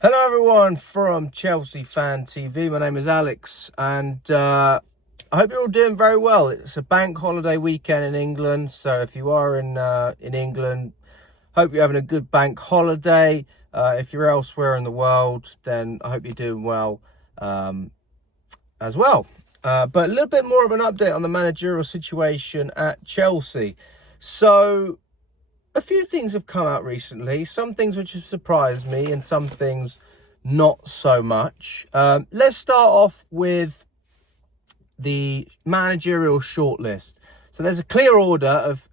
Hello everyone from Chelsea Fan TV. My name is Alex and I hope you're all doing very well. It's a bank holiday weekend in England, so if you are in England, hope you're having a good bank holiday. If you're elsewhere in the world, then I hope you're doing well as well. But a little bit more of an update on the managerial situation at Chelsea. So a few things have come out recently, some things which have surprised me and some things not so much. Let's start off with the managerial shortlist. So there's a clear order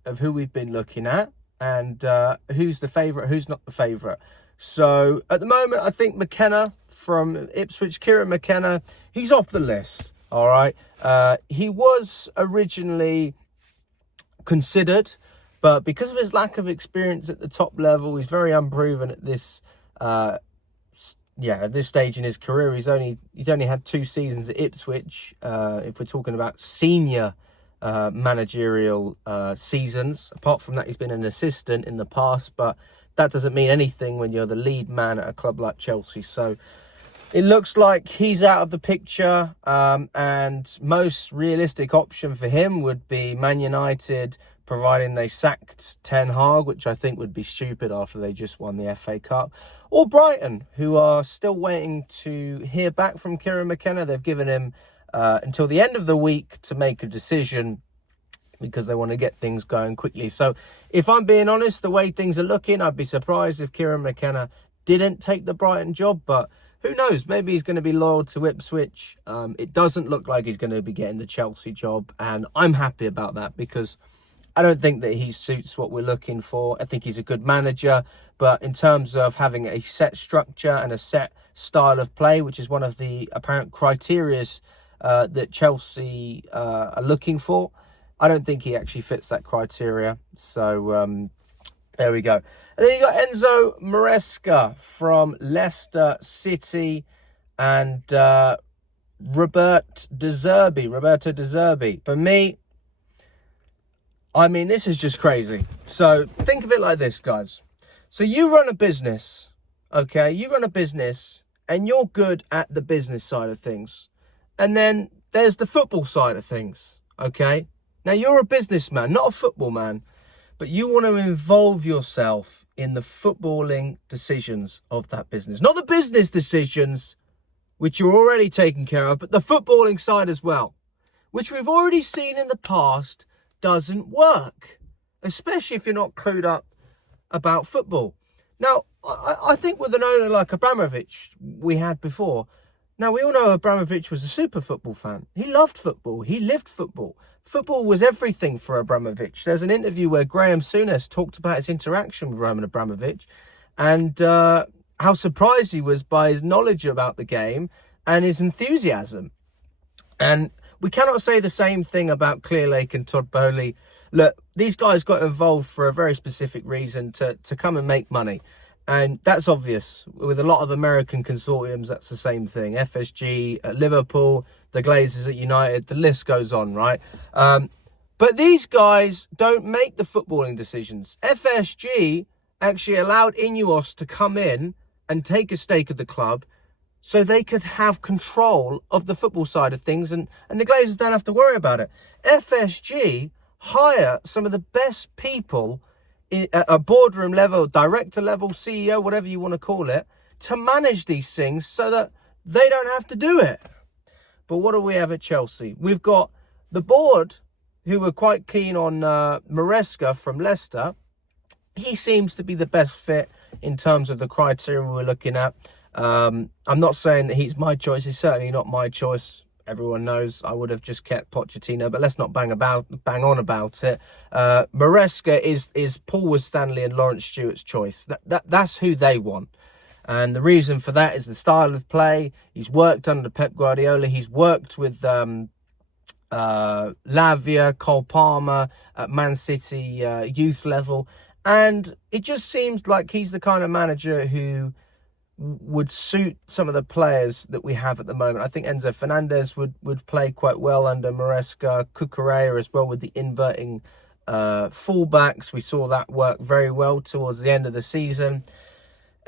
of who we've been looking at and who's the favourite, who's not the favourite. So at the moment, I think McKenna from Ipswich, Kieran McKenna, he's off the list. All right. He was originally considered, but because of his lack of experience at the top level, he's very unproven at this at this stage in his career. He's only had 2 seasons at Ipswich. If we're talking about senior managerial seasons, apart from that, he's been an assistant in the past, but that doesn't mean anything when you're the lead man at a club like Chelsea. So it looks like he's out of the picture, and most realistic option for him would be Man United, providing they sacked Ten Hag, which I think would be stupid after they just won the FA Cup, or Brighton, who are still waiting to hear back from Kieran McKenna. They've given him until the end of the week to make a decision because they want to get things going quickly. So if I'm being honest, the way things are looking, I'd be surprised if Kieran McKenna didn't take the Brighton job, but who knows? Maybe he's going to be loyal to Ipswich. It doesn't look like he's going to be getting the Chelsea job, and I'm happy about that because I don't think that he suits what we're looking for. I think he's a good manager, but in terms of having a set structure and a set style of play, which is one of the apparent criteria that Chelsea are looking for, I don't think he actually fits that criteria. So there we go. And then you got Enzo Maresca from Leicester City and Roberto De Zerbi. For me, I mean, this is just crazy. So think of it like this, guys. So you run a business, okay? You run a business and you're good at the business side of things. And then there's the football side of things, okay? Now, you're a businessman, not a football man, but you want to involve yourself in the footballing decisions of that business. Not the business decisions, which you're already taking care of, but the footballing side as well, which we've already seen in the past doesn't work, especially if you're not clued up about football. Now, I think with an owner like Abramovich we had before, now we all know Abramovich was a super football fan. He loved football. He lived football. Football was everything for Abramovich. There's an interview where Graham Souness talked about his interaction with Roman Abramovich and how surprised he was by his knowledge about the game and his enthusiasm. And we cannot say the same thing about Clearlake and Todd Bowley. Look, these guys got involved for a very specific reason, to come and make money. And that's obvious. With a lot of American consortiums, that's the same thing. FSG at Liverpool, the Glazers at United, the list goes on, right? But these guys don't make the footballing decisions. FSG actually allowed Ineos to come in and take a stake of the club so they could have control of the football side of things, and the Glazers don't have to worry about it. FSG hire some of the best people at a boardroom level, director level, CEO, whatever you want to call it, to manage these things so that they don't have to do it. But what do we have at Chelsea? We've got the board, who were quite keen on Maresca from Leicester. He seems to be the best fit in terms of the criteria we're looking at. I'm not saying that he's my choice. He's certainly not my choice. Everyone knows I would have just kept Pochettino, but let's not bang on about it. Maresca is Paul Winstanley and Lawrence Stewart's choice. That's who they want. And the reason for that is the style of play. He's worked under Pep Guardiola. He's worked with Lavia, Cole Palmer at Man City youth level. And it just seems like he's the kind of manager who would suit some of the players that we have at the moment. I think Enzo Fernandez would play quite well under Maresca, Cucurella as well with the inverting fullbacks. We saw that work very well towards the end of the season.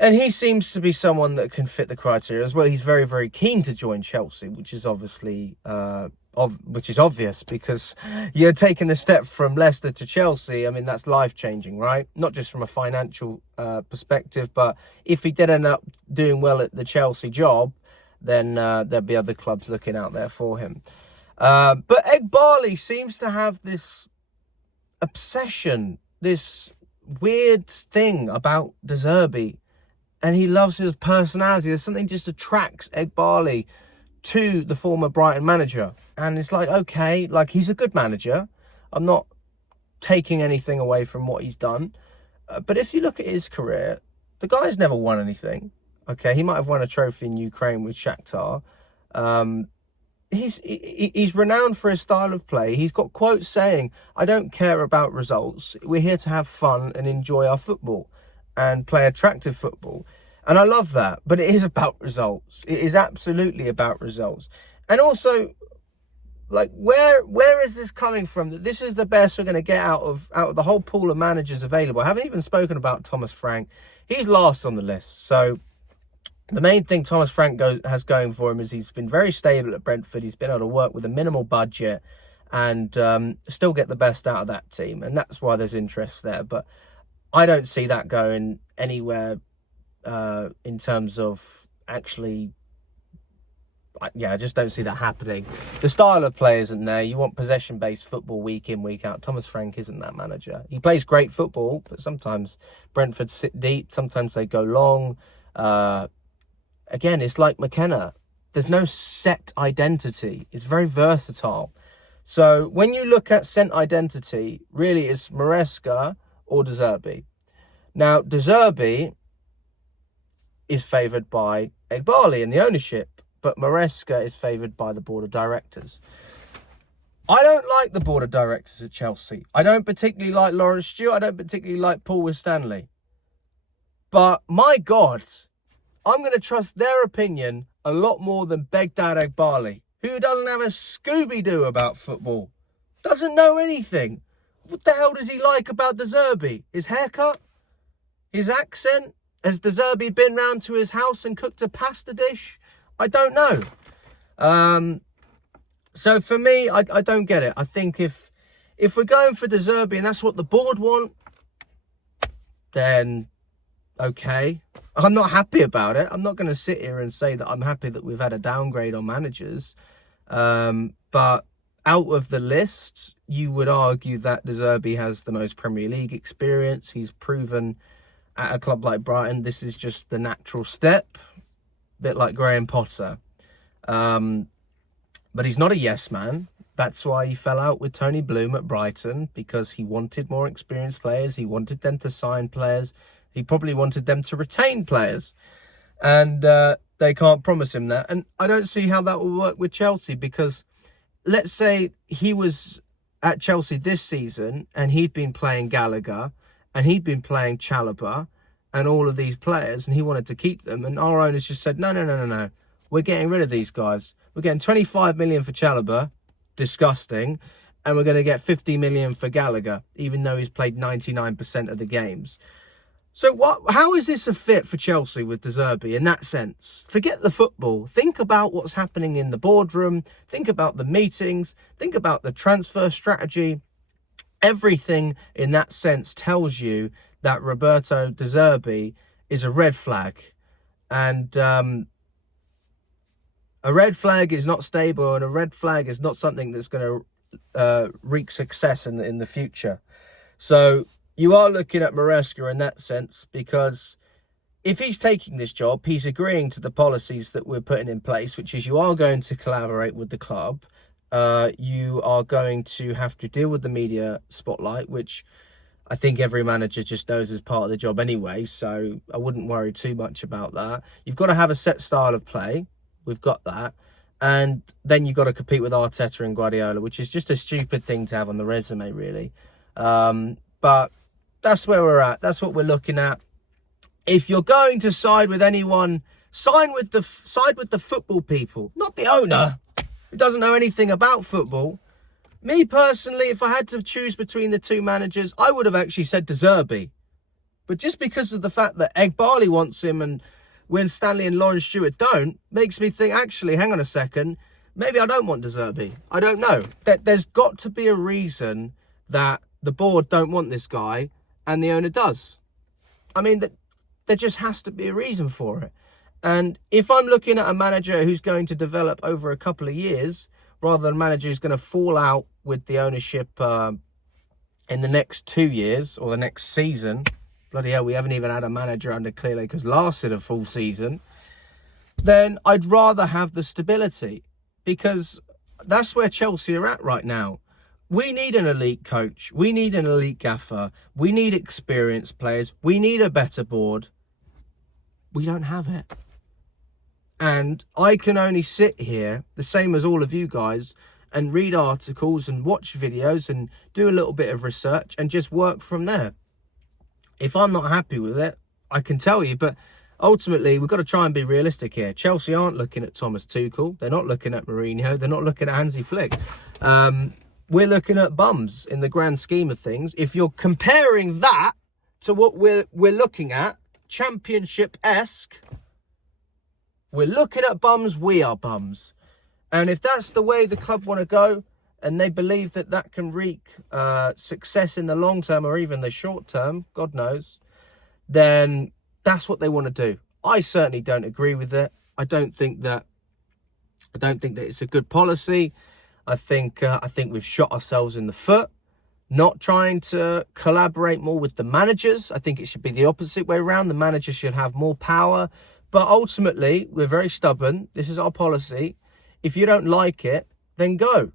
And he seems to be someone that can fit the criteria as well. He's very, very keen to join Chelsea, which is obviously obvious, because you're taking a step from Leicester to Chelsea. I mean, that's life-changing, right? Not just from a financial perspective, but if he did end up doing well at the Chelsea job, then there'd be other clubs looking out there for him. But Eghbali seems to have this obsession, this weird thing about De Zerbi. And he loves his personality. There's something just attracts Eghbali to the former Brighton manager. And it's like, okay, like, he's a good manager. I'm not taking anything away from what he's done. But if you look at his career, the guy's never won anything. Okay, he might have won a trophy in Ukraine with Shakhtar. He's renowned for his style of play. He's got quotes saying, "I don't care about results. We're here to have fun and enjoy our football and play attractive football." And I love that. But it is about results. It is absolutely about results. And also, like, where is this coming from? That this is the best we're going to get out of the whole pool of managers available. I haven't even spoken about Thomas Frank. He's last on the list. So the main thing Thomas Frank has going for him is he's been very stable at Brentford. He's been able to work with a minimal budget and still get the best out of that team. And that's why there's interest there. But I don't see that going anywhere in terms of actually... Yeah, I just don't see that happening. The style of play isn't there. You want possession-based football week in, week out. Thomas Frank isn't that manager. He plays great football, but sometimes Brentford sit deep. Sometimes they go long. Again, it's like McKenna. There's no set identity. It's very versatile. So when you look at set identity, really it's Maresca or De Zerbi. Now, De Zerbi is favoured by Eghbali and the ownership, but Maresca is favoured by the board of directors. I don't like the board of directors at Chelsea. I don't particularly like Lawrence Stuart. I don't particularly like Paul Winstanley. But my God, I'm going to trust their opinion a lot more than Begdad Eghbali, who doesn't have a Scooby-Doo about football. Doesn't know anything. What the hell does he like about De Zerbi? His haircut? His accent? Has De Zerbi been round to his house and cooked a pasta dish? I don't know. So for me, I don't get it. I think if we're going for De Zerbi and that's what the board want, then okay. I'm not happy about it. I'm not going to sit here and say that I'm happy that we've had a downgrade on managers. But out of the list, you would argue that De Zerbi has the most Premier League experience. He's proven at a club like Brighton, this is just the natural step. Bit like Graham Potter. But he's not a yes man. That's why he fell out with Tony Bloom at Brighton, because he wanted more experienced players. He wanted them to sign players. He probably wanted them to retain players. And they can't promise him that. And I don't see how that will work with Chelsea, because let's say he was at Chelsea this season and he'd been playing Gallagher and he'd been playing Chalobah and all of these players, and he wanted to keep them, and our owners just said, no, we're getting rid of these guys. We're getting 25 million for Chalobah, disgusting, and we're going to get 50 million for Gallagher, even though he's played 99% of the games. So how is this a fit for Chelsea with De Zerbi in that sense? Forget the football. Think about what's happening in the boardroom. Think about the meetings. Think about the transfer strategy. Everything in that sense tells you that Roberto De Zerbi is a red flag. And a red flag is not stable, and a red flag is not something that's going to wreak success in the future. So you are looking at Maresca in that sense, because if he's taking this job, he's agreeing to the policies that we're putting in place, which is you are going to collaborate with the club. You are going to have to deal with the media spotlight, which I think every manager just knows is part of the job anyway, so I wouldn't worry too much about that. You've got to have a set style of play. We've got that. And then you've got to compete with Arteta and Guardiola, which is just a stupid thing to have on the resume, really. But that's where we're at. That's what we're looking at. If you're going to side with anyone, side with the football people, not the owner, who doesn't know anything about football. Me personally, if I had to choose between the two managers, I would have actually said De Zerbi. But just because of the fact that Eghbali wants him and Winstanley and Lawrence Stuart don't, makes me think, actually, hang on a second, maybe I don't want De Zerbi. I don't know. There's got to be a reason that the board don't want this guy and the owner does. I mean, there just has to be a reason for it. And if I'm looking at a manager who's going to develop over a couple of years, rather than a manager who's going to fall out with the ownership in the next 2 years or the next season, bloody hell, we haven't even had a manager under Clearlake who's lasted a full season, then I'd rather have the stability, because that's where Chelsea are at right now. We need an elite coach. We need an elite gaffer. We need experienced players. We need a better board. We don't have it. And I can only sit here, the same as all of you guys, and read articles and watch videos and do a little bit of research and just work from there. If I'm not happy with it, I can tell you, but ultimately we've got to try and be realistic here. Chelsea aren't looking at Thomas Tuchel. They're not looking at Mourinho. They're not looking at Hansi Flick. We're looking at bums in the grand scheme of things. If you're comparing that to what we're looking at, championship-esque, we're looking at bums, we are bums. And if that's the way the club want to go, and they believe that that can wreak success in the long term or even the short term, God knows, then that's what they want to do. I certainly don't agree with it. I don't think that it's a good policy. I think we've shot ourselves in the foot, not trying to collaborate more with the managers. I think it should be the opposite way around. The managers should have more power. But ultimately, we're very stubborn. This is our policy. If you don't like it, then go.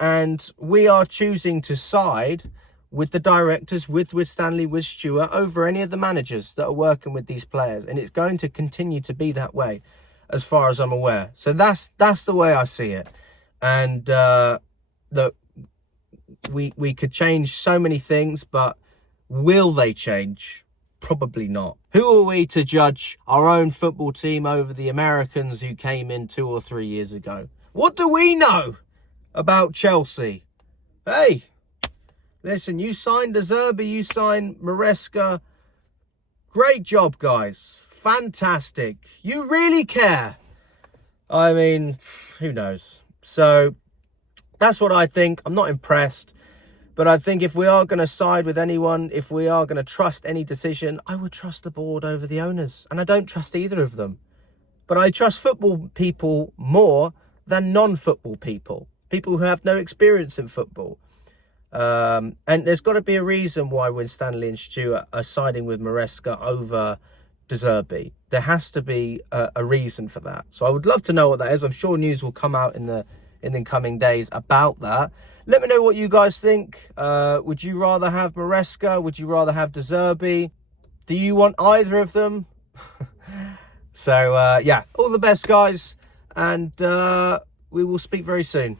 And we are choosing to side with the directors, with Winstanley, with Stuart, over any of the managers that are working with these players. And it's going to continue to be that way, as far as I'm aware. So that's the way I see it. And that we could change so many things, but will they change? Probably not. Who are we to judge our own football team over the Americans who came in 2 or 3 years ago? What do we know about Chelsea? Hey, listen, you signed De Zerbi, you signed Maresca. Great job, guys. Fantastic. You really care. I mean, who knows? So that's what I think. I'm not impressed. But I think if we are going to side with anyone, if we are going to trust any decision, I would trust the board over the owners. And I don't trust either of them. But I trust football people more than non-football people. People who have no experience in football. And there's got to be a reason why Winstanley and Stuart are siding with Maresca over De Zerbi. There has to be a reason for that. So I would love to know what that is. I'm sure news will come out in the coming days about that. Let me know what you guys think. Would you rather have Maresca? Would you rather have De Zerbi? Do you want either of them? So, yeah, all the best, guys. And we will speak very soon.